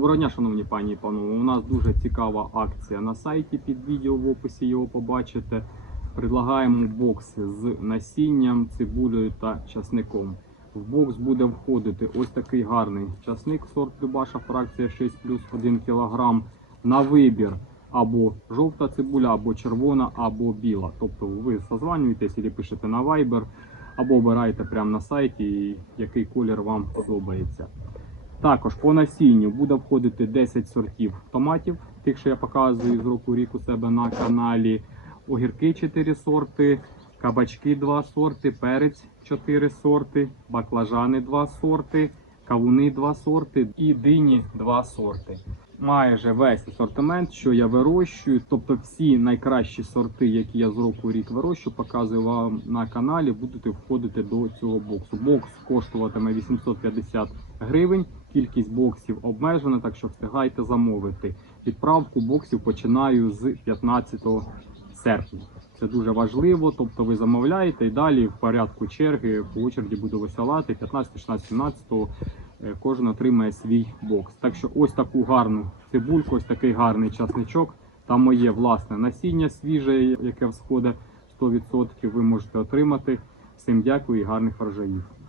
Доброго дня, шановні пані і панове. У нас дуже цікава акція на сайті. Під відео в описі його побачите. Предлагаємо бокси з насінням, цибулею та часником. В бокс буде входити ось такий гарний часник, сорт Любаша, фракція 6 плюс 1 кг. На вибір або жовта цибуля, або червона, або біла. Тобто ви созванюєтесь і пишете на Viber, або обираєте прямо на сайті, який колір вам подобається. Також по насінню буде входити 10 сортів томатів, тих, що я показую з року рік у себе на каналі. Огірки 4 сорти, кабачки 2 сорти, перець 4 сорти, баклажани 2 сорти, кавуни 2 сорти і дині 2 сорти. Майже весь асортимент, що я вирощую, тобто всі найкращі сорти, які я з року рік вирощую, показую вам на каналі, будуть входити до цього боксу. Бокс коштуватиме 850 гривень. Кількість боксів обмежена, так що встигайте замовити. Відправку боксів починаю з 15 серпня. Це дуже важливо. Тобто ви замовляєте і далі в порядку черги по очереді буду висилати 15, 16, 17 е, Кожен отримає свій бокс. Так що ось таку гарну цибульку, ось такий гарний часничок. Там моє власне насіння свіже, яке всходить 100%. Ви можете отримати. Всім дякую і гарних врожаїв.